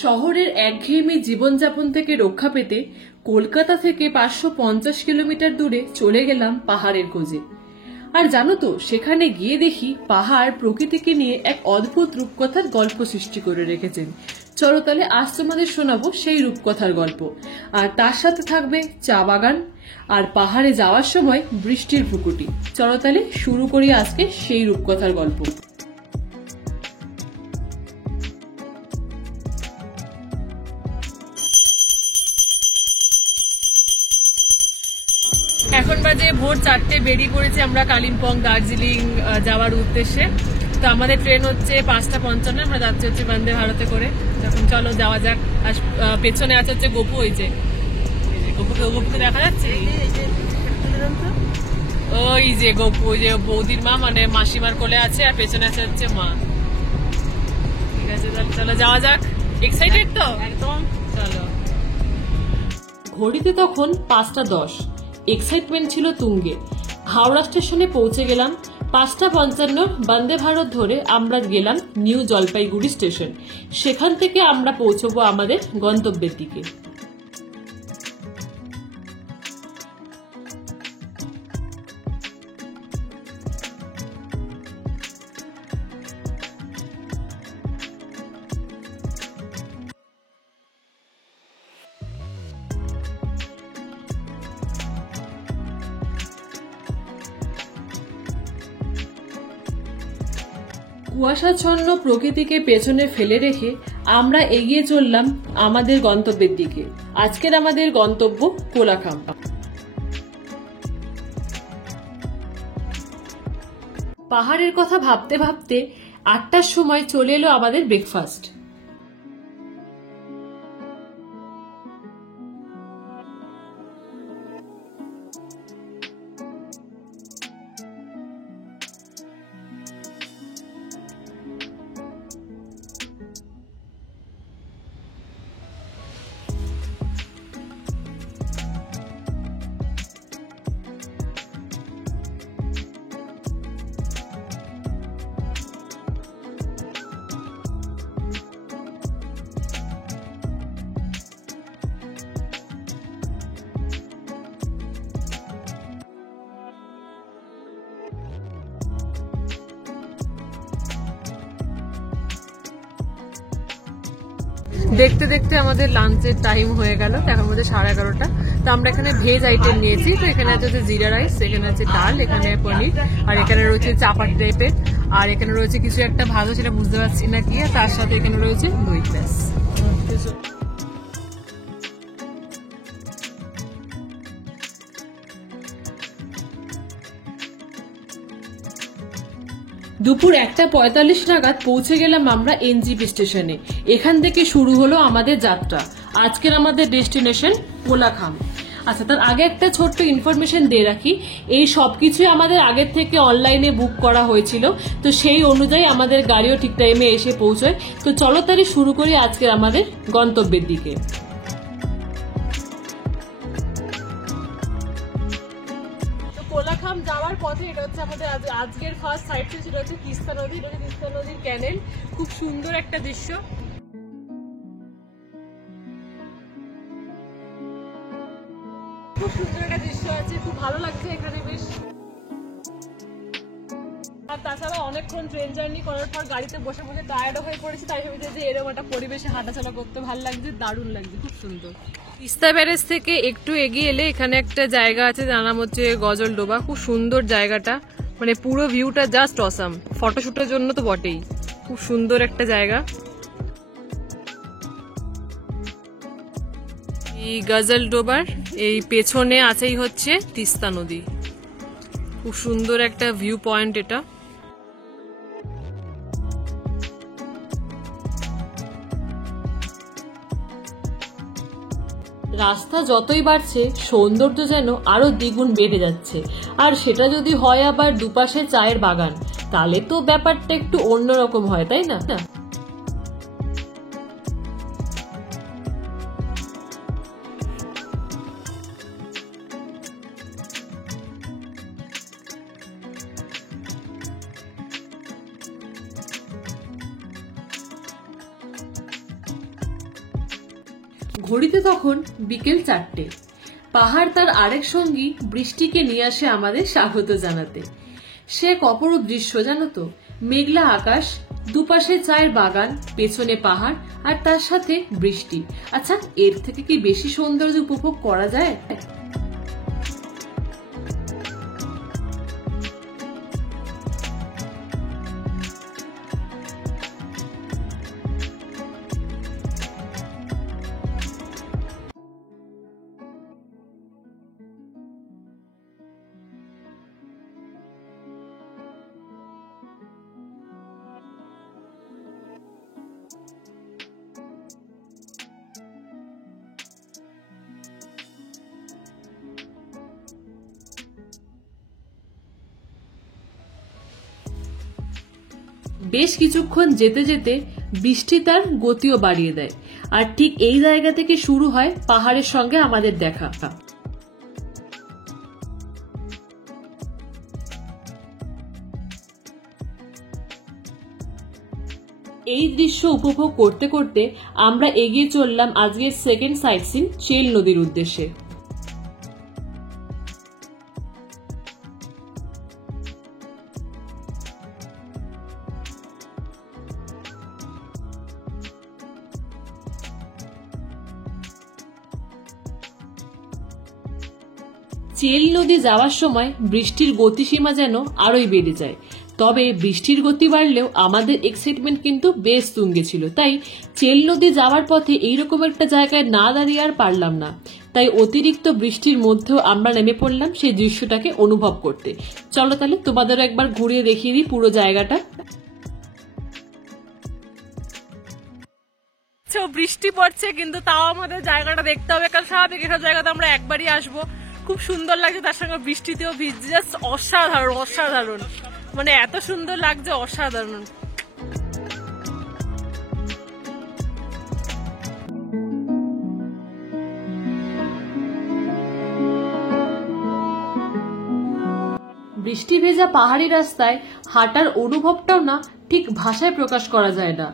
শহরের একঘেয়েমি জীবনযাপন থেকে রক্ষা পেতে কলকাতা থেকে 550 কিলোমিটার দূরে চলে গেলাম পাহাড়ের খোঁজে। আর জানো তো, সেখানে গিয়ে দেখি পাহাড় প্রকৃতিকে নিয়ে এক অদ্ভুত রূপকথার গল্প সৃষ্টি করে রেখেছেন। চলো তাহলে আজ তোমাদের শোনাবো সেই রূপকথার গল্প, আর তার সাথে থাকবে চা বাগান আর পাহাড়ে যাওয়ার সময় বৃষ্টির ভ্রুকুটি। চলো তাহলে শুরু করি আজকে সেই রূপকথার গল্প। এখন বাজে ভোর 4টে, বেরিয়ে পড়েছে আমরা কালিম্পং দার্জিলিং যাওয়ার উদ্দেশ্যে। তো আমাদের ট্রেন হচ্ছে 5:55, আমরা যাচ্ছি হচ্ছে বন্দে ভারতে করে। এখন চলো যাওয়া যাক। আর পেছনে আছে হচ্ছে গপু, ওই যে গপুকে দেখা যাচ্ছে, ওই যে গপু, ওই যে বৌদির মা, মানে মাসিমার কোলে আছে, আর পেছনে আছে হচ্ছে মা। ঠিক আছে, তাহলে চলো যাওয়া যাক। এক্সাইটেড তো একদম, চলো। ঘড়িতে তখন 5:10, এক্সাইটমেন্ট ছিল তুঙ্গে। হাওড়া স্টেশনে পৌঁছে গেলাম 5:55। বন্দে ভারত ধরে আমরা গেলাম নিউ জলপাইগুড়ি স্টেশন। সেখান থেকে আমরা পৌঁছবো আমাদের গন্তব্যের দিকে। কুয়াশাচ্ছন্ন প্রকৃতিকে পেছনে ফেলে রেখে আমরা এগিয়ে চললাম আমাদের গন্তব্যের দিকে। আজকের আমাদের গন্তব্য কোলাখাম। পাহাড়ের কথা ভাবতে ভাবতে 8টার সময় চলে এলো আমাদের ব্রেকফাস্ট। দেখতে দেখতে আমাদের লাঞ্চের টাইম হয়ে গেল, এখন মধ্যে 11:30। তো আমরা এখানে ভেজ আইটেম নিয়েছি। তো এখানে আছে জিরা রাইস, এখানে আছে ডাল, এখানে পনির, আর এখানে রয়েছে চাপাটি টাইপের, আর এখানে রয়েছে কিছু একটা ভাজা, সেটা বুঝতে পারছি না কি, আর তার সাথে এখানে রয়েছে দই প্লাস। দুপুর 1:45 নাগাদ পৌঁছে গেলাম আমরা এনজিপি স্টেশনে। এখান থেকে শুরু হলো আমাদের যাত্রা। আজকের আমাদের ডেস্টিনেশন কোলাখাম। আচ্ছা, তার আগে একটা ছোট্ট ইনফরমেশন দিয়ে রাখি। এই সবকিছুই আমাদের আগের থেকে অনলাইনে বুক করা হয়েছিল, তো সেই অনুযায়ী আমাদের গাড়িও ঠিক টাইমে এসে পৌঁছয়। তো চলো তাহলে শুরু করি আজকের আমাদের গন্তব্যের দিকে। কোলাখাম যাওয়ার পথে এটা হচ্ছে আমাদের আজকের ফার্স্ট সাইট, সেটা হচ্ছে তিস্তা নদী। এটা হচ্ছে তিস্তা নদীর ক্যানেল, খুব সুন্দর একটা দৃশ্য। খুব সুন্দর একটা দৃশ্য আছে, খুব ভালো লাগছে এখানে বেশ। আর তাছাড়া অনেকক্ষণ ট্রেন জার্নি করার পর গাড়িতে বসে বসে টায়ার্ড হয়ে পড়েছি, তাই ভেবেছি যে এরকম একটা পরিবেশে হাঁটাচলা করতে ভালো লাগছে, দারুণ লাগছে, খুব সুন্দর। তিস্তা ব্যারেজ থেকে একটু এগিয়ে এলে এখানে একটা জায়গা আছে, যার নাম হচ্ছে গজলডোবা। খুব সুন্দর জায়গাটা, মানে পুরো ভিউটা জাস্ট অসাম। ফটোশুটের জন্য তো বটেই, খুব সুন্দর একটা জায়গা। এই গজলডোবার এই পেছনে আছেই হচ্ছে তিস্তা নদী। খুব সুন্দর একটা ভিউ পয়েন্ট এটা। রাস্তা যতই বাড়ছে সৌন্দর্য যেন আরো দ্বিগুণ বেড়ে যাচ্ছে। আর সেটা যদি হয় আবার দুপাশে চায়ের বাগান, তাহলে তো ব্যাপারটা একটু অন্যরকম হয়, তাই না? ঘড়িতে তখন বিকেল 4টে। পাহাড় তার আরেক সঙ্গী বৃষ্টিকে নিয়ে আসে আমাদের স্বাগত জানাতে। সে এক অপরূপ দৃশ্য, জানো তো। মেঘলা আকাশ, দুপাশে চায়ের বাগান, পেছনে পাহাড়, আর তার সাথে বৃষ্টি। আচ্ছা, এর থেকে কি বেশি সৌন্দর্য উপভোগ করা যায়? বেশ কিছুক্ষণ যেতে যেতে বৃষ্টি তার গতিও বাড়িয়ে দেয়, আর ঠিক এই জায়গা থেকে শুরু হয় পাহাড়ের সঙ্গে আমাদের দেখা। এই দৃশ্য উপভোগ করতে করতে আমরা এগিয়ে চললাম আজকের সেকেন্ড সাইট সিন চেল নদীর উদ্দেশ্যে। চেল নদী যাওয়ার সময় বৃষ্টির গতিসীমা যেন আরোই বেড়ে যায়। তবে বৃষ্টির গতি বাড়লেও আমাদের এক্সাইটমেন্ট কিন্তু বেশ তুঙ্গে ছিল। তাই চেল নদী যাওয়ার পথে এইরকম একটা জায়গায় না দাঁড়িয়ে আর পারলাম না। তাই অতিরিক্ত বৃষ্টির মধ্যেও আমরা নেমে পড়লাম সেই দৃশ্যটাকে অনুভব করতে। চলো তাহলে তোমাদেরও একবার ঘুরিয়ে দেখিয়ে দিই পুরো জায়গাটা। বৃষ্টি পড়ছে কিন্তু তাও আমাদের জায়গাটা দেখতে হবে, কারণ স্বাভাবিক এসব জায়গাতে আমরা একবারই আসবো। খুব সুন্দর লাগছে, তার সঙ্গে বৃষ্টিতেও ভিজছে, জাস্ট অসাধারণ অসাধারণ, মানে এত সুন্দর লাগছে, অসাধারণ। বৃষ্টি ভেজা পাহাড়ি রাস্তায় হাঁটার অনুভবটাও না ঠিক ভাষায় প্রকাশ করা যায় না।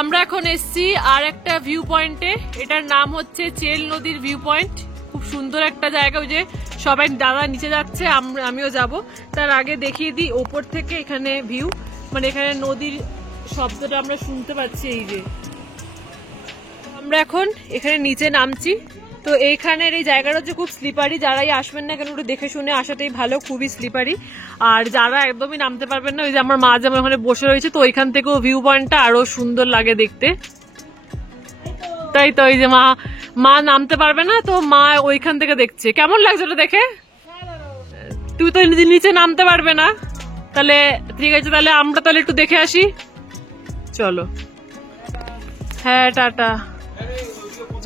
আমরা এখন এসছি আর একটা ভিউ পয়েন্টে, এটার নাম হচ্ছে চেল নদীর ভিউ পয়েন্ট। খুব সুন্দর একটা জায়গা, ওই যে সবাই দাদা নিচে যাচ্ছে, আমিও যাব। তার আগে দেখিয়ে দিই ওপর থেকে এখানে ভিউ, মানে এখানে নদীর শব্দটা আমরা শুনতে পাচ্ছি। এই যে আমরা এখন এখানে নিচে নামছি। তো এইখানের এই জায়গাটা হচ্ছে খুব স্লিপারি, যারাই আসবেন না কেন একটু দেখে শুনে আসাটাই ভালো, খুবই স্লিপারি। আর যারা একদমই নামতে পারবেন না, ওই যে আমার মা যেমন ওখানে বসে রয়েছে, তো ওইখান থেকেও ভিউ পয়েন্টটা আরো সুন্দর লাগে দেখতে। তাই তো, ওই যে মা নামতে পারবে না, তো মা ওইখান থেকে দেখছে। কেমন লাগছে ওটা দেখে? তুই তো নিচে নামতে পারবে না, তাহলে ঠিক আছে, তাহলে আমরা তাহলে একটু দেখে আসি, চলো। হ্যাঁ, টাটা।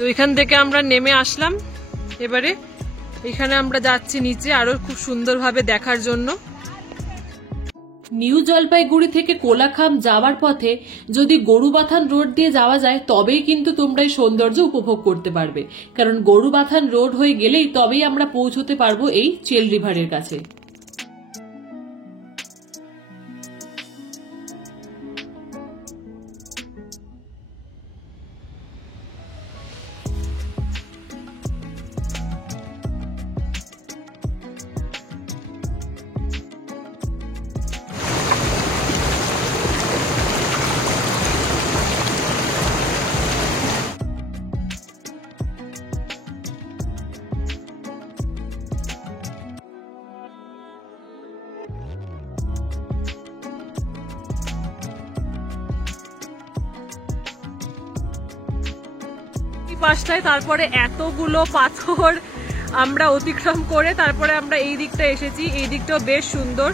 ওইখান থেকে আমরা নেমে আসলাম, এবারে এখানে আমরা যাচ্ছি নিচে আরো খুব সুন্দরভাবে দেখার জন্য। নিউ জলপাইগুড়ি থেকে কোলাখাম যাওয়ার পথে যদি গরুবাথান রোড দিয়ে যাওয়া যায় তবেই কিন্তু তোমরা এই সৌন্দর্য উপভোগ করতে পারবে, কারণ গরুবাথান রোড হয়ে গেলেই তবেই আমরা পৌঁছতে পারবো এই চেল রিভারের কাছে। পাশটায় তারপরে এতগুলো পাথর আমরা অতিক্রম করে তারপরে আমরা এই দিকটা এসেছি। এই দিকটাও বেশ সুন্দর,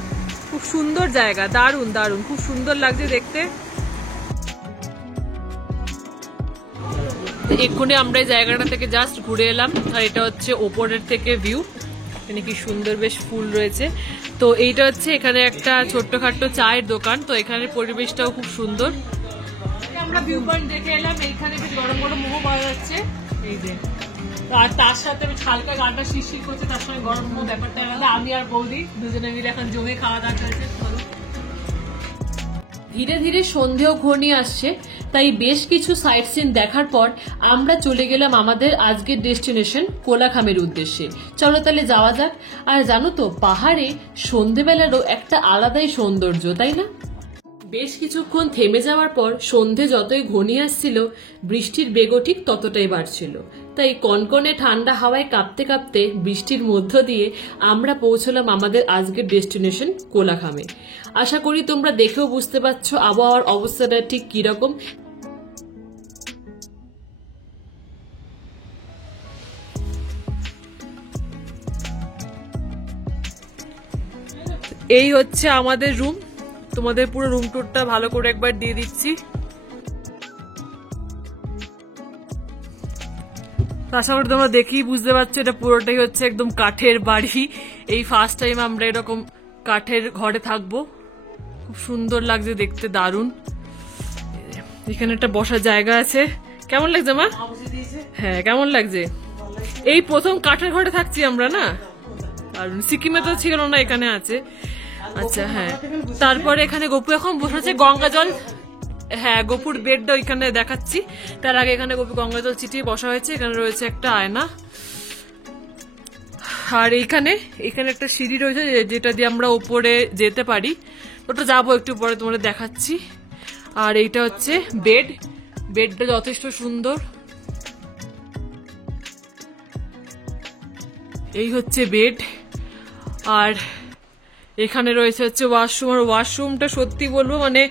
খুব সুন্দর জায়গা, দারুণ দারুণ, খুব সুন্দর লাগছে দেখতে। এক্ষুনি আমরা এই জায়গাটা থেকে জাস্ট ঘুরে এলাম, আর এটা হচ্ছে ওপরের থেকে ভিউ। এখানে কি সুন্দর বেশ ফুল রয়েছে। তো এইটা হচ্ছে এখানে একটা ছোট্টখাট্টো চায়ের দোকান। তো এখানের পরিবেশটাও খুব সুন্দর। আমরা ভিউ পয়েন্ট দেখে এলাম, এইখানে বেশ গরম গরম মোমো পাওয়া যাচ্ছে, এই যে। আর তার সাথে হালকা গানটা শিরশির করছে, তার সঙ্গে গরম মোমো, ব্যাপারটা আলাদা। আমি আর বৌদি দুজনে মিলে এখন জমে খাওয়া দাওয়া চলছে। ধীরে ধীরে সন্ধেও ঘনিয়ে আসছে, তাই বেশ কিছু সাইট সিন দেখার পর আমরা চলে গেলাম আমাদের আজকের ডেস্টিনেশন কোলাখামের উদ্দেশ্যে। চলো তাহলে যাওয়া যাক। আর জানো তো, পাহাড়ে সন্ধেবেলারও একটা আলাদাই সৌন্দর্য, তাই না? বেশ কিছুক্ষণ থেমে যাওয়ার পর সন্ধে যতই ঘনিয়ে আসছিল, বৃষ্টির বেগও ঠিক ততটাই বাড়ছিল। তাই কনকনে ঠান্ডা হাওয়ায় কাঁপতে কাঁপতে বৃষ্টির মধ্য দিয়ে আমরা পৌঁছলাম আমাদের আজকের ডেস্টিনেশন কোলাখামে। আশা করি তোমরা দেখেও বুঝতে পারছো আবহাওয়ার অবস্থাটা ঠিক কিরকম। এই হচ্ছে আমাদের রুম। তোমাদের পুরো রুম টুরটা ভালো করে একবার দিয়ে দিচ্ছি। আশা করি তোমরা দেখেই বুঝতে পারছো এটা পুরোটাই হচ্ছে একদম কাঠের বাড়ি। এই ফার্স্ট টাইম আমরা এরকম কাঠের ঘরে থাকবো। খুব সুন্দর লাগছে দেখতে, দারুণ। এখানে একটা বসার জায়গা আছে। কেমন লাগছে মা? হ্যাঁ, কেমন লাগছে? এই প্রথম কাঠের ঘরে থাকছি আমরা, না? আর সিকিমে তো ছিল না, এখানে আছে। আচ্ছা, হ্যাঁ। তারপরে এখানে গপু এখন বসেছে গঙ্গা জল। হ্যাঁ, গপুর বেডটা ওইখানে দেখাচ্ছি। তার আগে এখানে গপু গঙ্গা জল ছিটিয়ে বসা হয়েছে। এখানে রয়েছে একটা আয়না, আর এখানে একটা সিঁড়ি রয়েছে যেটা দিয়ে আমরা উপরে যেতে পারি। ওটা যাবো একটু পরে, তোমাদের দেখাচ্ছি। আর এইটা হচ্ছে বেডটা যথেষ্ট সুন্দর। এই হচ্ছে বেড। আর এখানে রয়েছে হচ্ছে ওয়াশরুম। আর ওয়াশরুমটা সত্যি বলবো মানে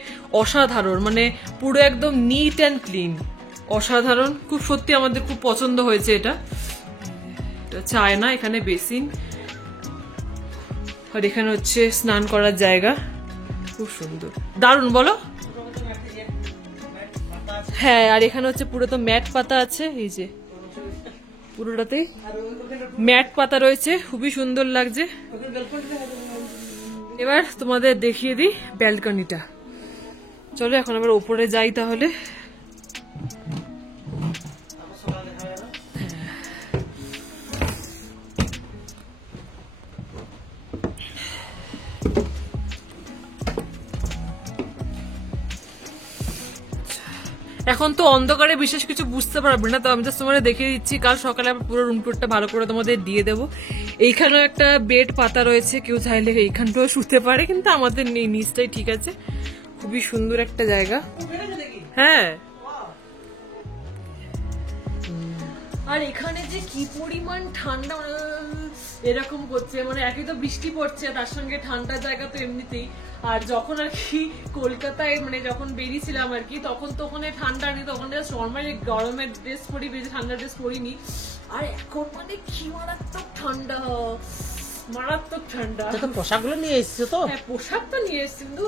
অসাধারণ, মানে পুরো একদম নিট অ্যান্ড ক্লিন, অসাধারণ। খুব সত্যি আমাদের খুব পছন্দ হয়েছে এটা। এটা হচ্ছে আয়না, এখানে বেসিন, আর এখানে হচ্ছে স্নান করার জায়গা। খুব সুন্দর, দারুণ, বলো? হ্যাঁ, আর এখানে হচ্ছে পুরো তো ম্যাট পাতা আছে, এই যে পুরোটাতেই ম্যাট পাতা রয়েছে, খুবই সুন্দর লাগছে। এবার তোমাদের দেখিয়ে দিই ব্যালকনিটা। চলো এখন আবার উপরে যাই তাহলে। এখন তো অন্ধকারে বিশেষ কিছু বুঝতে পারবে না, তো আমি জাস্ট তোমাদের দেখিয়ে দিচ্ছি। কাল সকালে পুরো রুম টুরটা ভালো করে তোমাদের দিয়ে দেবো। এইখানেও একটা বেড পাতা রয়েছে, কেউ চাইলে এইখানটাও শুতে পারে, কিন্তু আমাদের নেই, নিচটাই ঠিক আছে। খুবই সুন্দর একটা জায়গা। হ্যাঁ, আর এখানে যে কি পরিমাণ ঠান্ডা এরকম করছে, মানে একই তো বৃষ্টি পড়ছে, তার সঙ্গে ঠান্ডা জায়গা তো এমনিতেই। আর যখন আর কি কলকাতায় মানে যখন বেরিয়েছিলাম আর কি, তখন তো ওখানে ঠান্ডা নেই, তখন নর্মালি গরমের ড্রেস পরি, বেশি ঠান্ডা ড্রেস পরিনি। আর এখন মানে কি মারাত্মক ঠান্ডা, মারাত্মক ঠান্ডা। পোশাকগুলো নিয়ে এসেছো তো? হ্যাঁ, পোশাক তো নিয়ে এসেছি, কিন্তু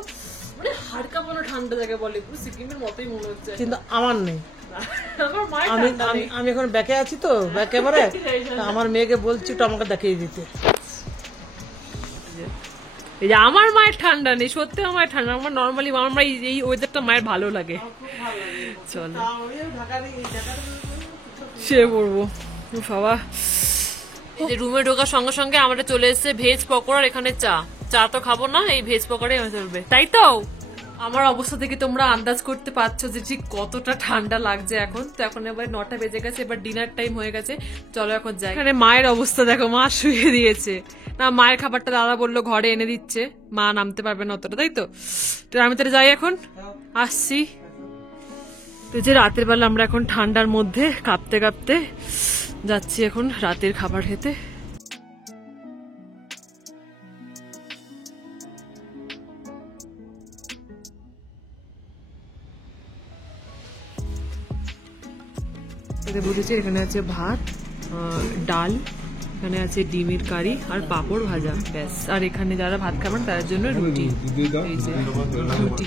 মানে হাড় কাঁপানো ঠান্ডা জায়গা বলে, পুরো সিকিমের মতোই মনে হচ্ছে। কিন্তু আমার নেই, আমি এখন ব্যাকে আছি তো, ব্যাক ক্যামেরা। আমার মেয়েকে বলছি একটু আমাকে দেখিয়ে দিতে। এই যে আমার মায়ের ঠান্ডা নেই, সত্যি আমার ঠান্ডা, আমার নর্মালি আমার এই ওয়েদারটা মায়ের ভালো লাগে। চলো সে পড়বো বাবা। রুমে ঢোকার সঙ্গে সঙ্গে আমরা চলে এসেছে ভেজ পকোড়া। এখানে চা তো খাবো না, এই ভেজ পকোড়াই চলবে, তাই তো? আমার অবস্থা থেকে তোমরা আন্দাজ করতে পারছো যে ঠিক কতটা ঠান্ডা লাগছে এখন। তো এখন এবার 9টা বেজে গেছে, এবার ডিনার টাইম হয়ে গেছে। চলো এখন যাই। এখানে মায়ের অবস্থা দেখো, মা শুয়ে দিয়েছে। না, মায়ের খাবারটা দাদা বললো ঘরে এনে দিচ্ছে, মা নামতে পারবে না অতটা, তাই তো? তো আমি তাহলে যাই, এখন আসছি। তো যে রাতের বেলা আমরা এখন ঠান্ডার মধ্যে কাঁপতে কাঁপতে যাচ্ছি এখন রাতের খাবার খেতে। বুঝেছি, এখানে আছে ভাত, ডাল, এখানে আছে ডিমের কারি আর পাঁপড় ভাজা, ব্যাস। আর এখানে যারা ভাত খাবেন তাদের জন্য রুটি, এই যে রুটি।